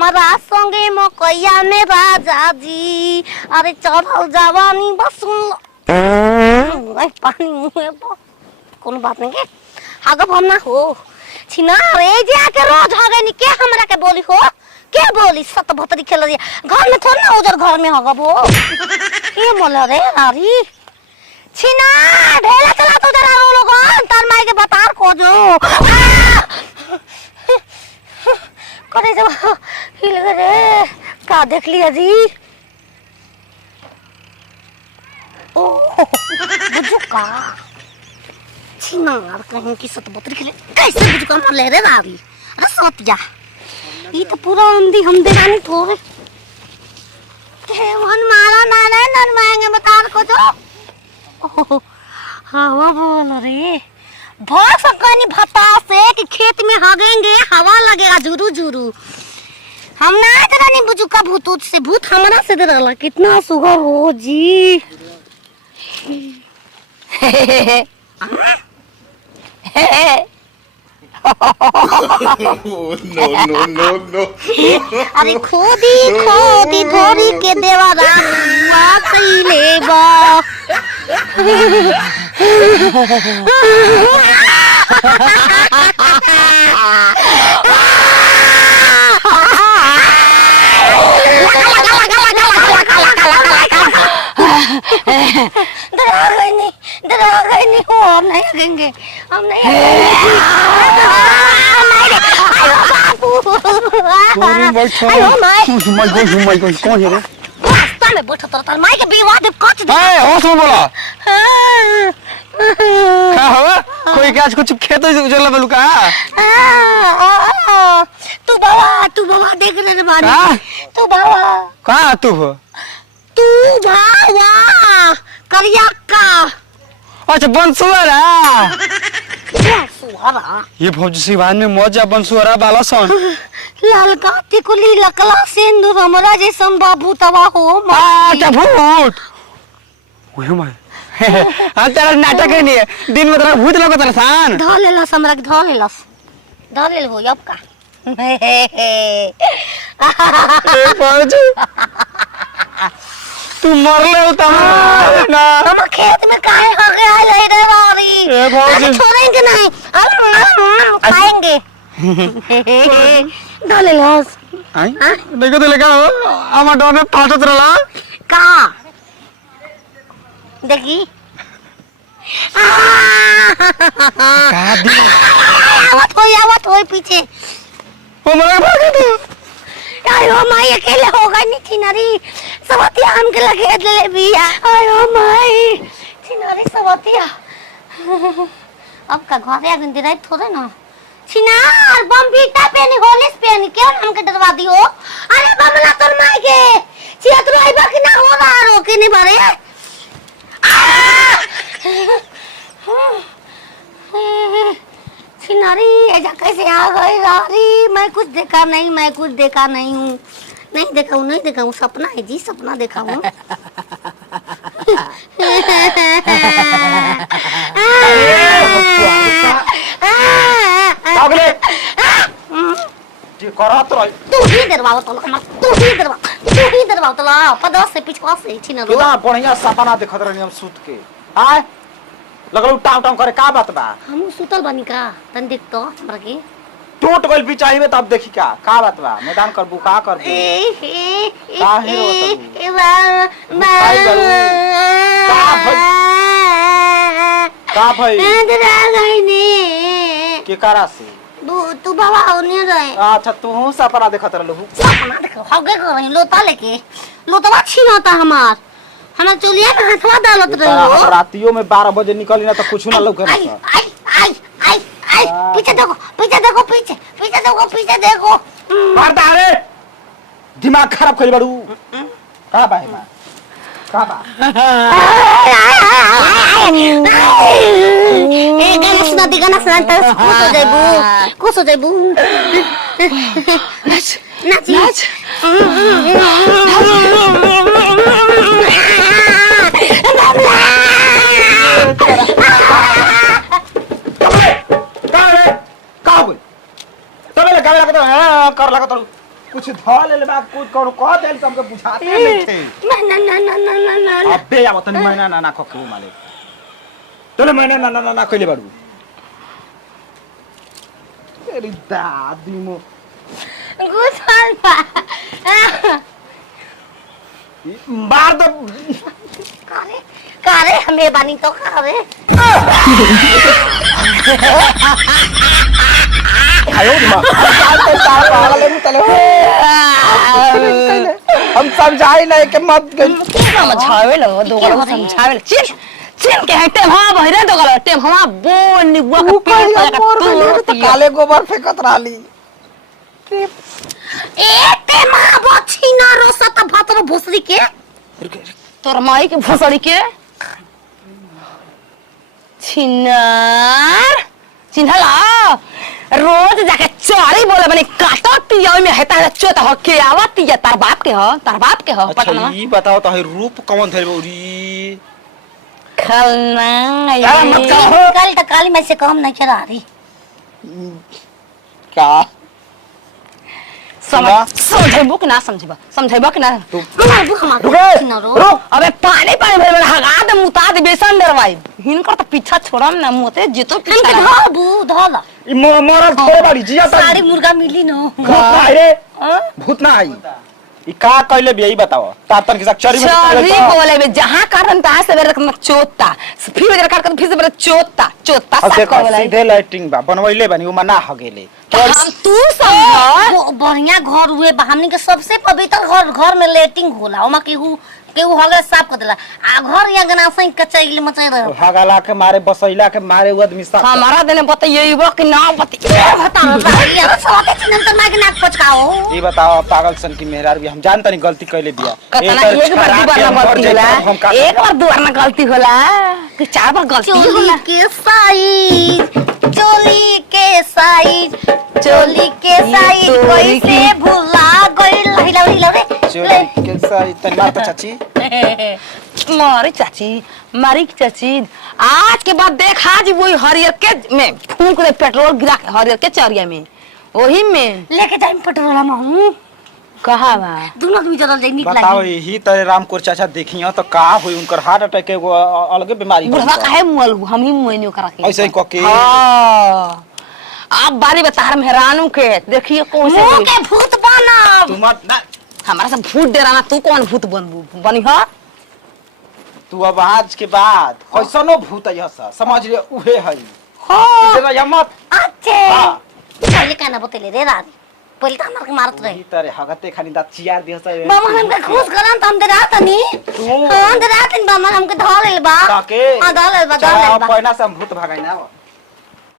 हमारा संगे मकैया में राजा जी अरे चढ़ल जवानी बस पानी मुँह कोनो बात नहीं के हागब हम ना हो छिना रे जाके रोज हगनी के हमरा के बोली हो के बोली सत भतरी खेल रही घर में थोड़ा ना उधर घर में हगब हो के बोला रे नारी छिना ढेला चला तो उधर आओ लोग तार माई के बतार खोजो करे जब हिल गए रे का देख लिया जी ओ बुजुका छिना कहीं की सत बतरी के लिए कैसे बुजुका मार ले रे नारी अरे सतिया ये तो पूरा अंधी हम देखानी थोड़े के मन मारा ना रे नन मांगे बतार को जो हवा बोल रे बहुत सकनी भता से कि खेत में हगेंगे हवा लगेगा जुरू जुरू हम ना इतना नहीं बुजुका भूत से भूत हमारा से डरला कितना सुगर हो जी no. अरे खोदी खोदी धोरी के देवारा वा कइले बा डरा गई नहीं हो हम नहीं लगेंगे हम नहीं में बैठा तर माई के विवाह दे कच दे होश में बोला का हवा कोई आज कुछ खेत उजला बलू का तू बाबा देख रे बारी तू बाबा का तू बाबा करिया का अच्छा बंसुआरा बंसुआरा ये फौजी सिवान में मौजा बंसुआरा बाला सन लाल काती कुली लकला सिंदूर हमरा जैसन बाबू तवा हो अच्छा भूत ओए माय आ तेरा नाटक है नहीं दिन में तेरा भूत लगत रसान ध लेलस हमरा के ध लेलस हो अब का ए फौजी तू मरले हो ना हम खेत में काहे हो गया ले रे बारी ए फौजी छोड़ेंगे नहीं खाएंगे डाले लॉस आई देखो तो लगा आमा डोर में फाटत रहला का देखी का दी आवत होई पीछे ओ मरे भागे तू आयो माई अकेले हो गई नहीं चिनारी सवतिया हमके लगे ले बिया आयो माई चिनारी सवतिया अब का घरे आ गई रात थोड़े ना चिनार बम बीटा पेनी होलिस पेनी क्यों हमके डरवा दियो अरे बमला तोर माई के चियत रोइबा कि ना हो रहा रोके नहीं बारे चिनारी ऐसा कैसे आ गई रारी मैं कुछ देखा नहीं हूँ नहीं देखा हूँ सपना है जी सपना देखा हूँ जी करत रह तू ही दरवाओ तो पदस से पिछवा से छिना रो कितना बढ़िया सपना देखत रहनी हम सूत के आय लगल टाम टाम करे का बात बा हम सुतल बनी का तन देख तो हमरा के टूट गइल बिचाई में तब देखी का बात बा मैदान करबू का करबू काहे रोत का भाई डरा गई ने के करा से तू बाबा होने रहे अच्छा तू सपना देखत रहलू सपना देखो होगे रही लोता लेके लोतवा छीनता हमार हमरा चलिए ना हाथवा डालत रहो रातियों में 12 बजे निकली ना तो कुछ ना लौके आई पीछे देखो मार रे दिमाग खराब कइल बाड़ू का बा है का बा ए गाना सुना तो खुश हो जाइबू नाच कुछ ध ले बा कुछ कौन कह देल से हमके बुझाते नहीं थे ना ना ना ना ना ना ना अबे अब तनी मैना ना ना खके माले तोले मैना ना ना ना कइले बाड़ू तेरी दादी मो गुसल बा मार दो कारे कारे हमें बानी तो कारे आयो मां तो तार पागल है तले हम समझाई नहीं के मत समझावे लो दोगला समझावे चिन चिन के हटे हां बहिरे दोगला टेम हां बो निबुआ के पेड़ पर तो काले गोबर फेंकत रहली ए ते मां बछी ना रोसा त भातर भोसरी के तोर माई के भोसड़ी के छिनार चिन्हला रोज जाके चारी बोले बने काटो तिया में हेता है चोत हो के आवत तिया तार बाप के हो पता ना ई बताओ तो है रूप कौन थे बोरी खलना यार मत कहो कल तक काली में से कम नहीं चला रही क्या समझेबो कि ना समझेबो कि ना मार बुख मार रुक ना रो रुक अबे पानी भर हगा दे मुता दे बेसन दरवाई हिनकर तो पीछा छोड़म ना मोते जितो इनके पीछा धाबू धाला ई मोरा थोड़े बाड़ी जिया सारी मुर्गा मिली न भूत ना आई रे भूत ना आई ई का कहले भी यही बताओ तातन के साथ चरी चरी बोले बे जहां कारण ता से बेर चोता फिर बेर काट फिर से बेर चोता सा बोले सीधे लाइटिंग बा बनवैले बनी ओ मना हो गेले हम तू समझ बढ़िया घर हुए हमनी के सबसे पवित्र घर में लेटिंग होला ओमा केहू हगले साफ कर देला आ घर या गना सही कचैल मचै रह हगाला के मारे बसैला के मारे वो आदमी साफ हमारा देने बताइएबो कि ना बता यार सोते छिनन त मागे नाक पचकाओ ई बताओ पागल सन की मेहरार भी हम जानता नहीं गलती कैले बिया एक बार दो बार ना गलती होला कि चार बार गलती होला चोली के साइज कैसे भुला गइल हिला रे चोरी के साई तन मार तो चाची मारी चाची आज के बाद देख आज वही हरियर के में फूंक दे पेट्रोल गिरा के हरियर के चरिया में वही में लेके जाई पेट्रोल में हूं कहा बा दोनों आदमी जरल जाई निक बताओ लागी यही तरह रामकोर चाचा देखियो तो का होई उनकर हार्ट अटैक के एगो अलगे बीमारी बुढ़वा काहे मुअल हम ही मुएनी ओकरा के ऐसे ही कके हां अब बारी बता हम हैरानू के देखिए कौन से मुंह के भूत बना तू मत ना हमारा से भूत डराना तू कौन भूत बनी हो तू अब आज के बाद कैसनो भूत है सा समझ ले उहे हई हां तेरा यमत अच्छे हां पहले कहना बतेले रे रानी पहले त हमरा के मारत रहे ई तरह हगते खानी दांत चियार दिहस मामा हमके खुश करन त हम दे रात नी तू हां दे रात नी मामा हमके धर लेल बा ताके हां धर लेल बा पहिना से हम भूत भगाई ना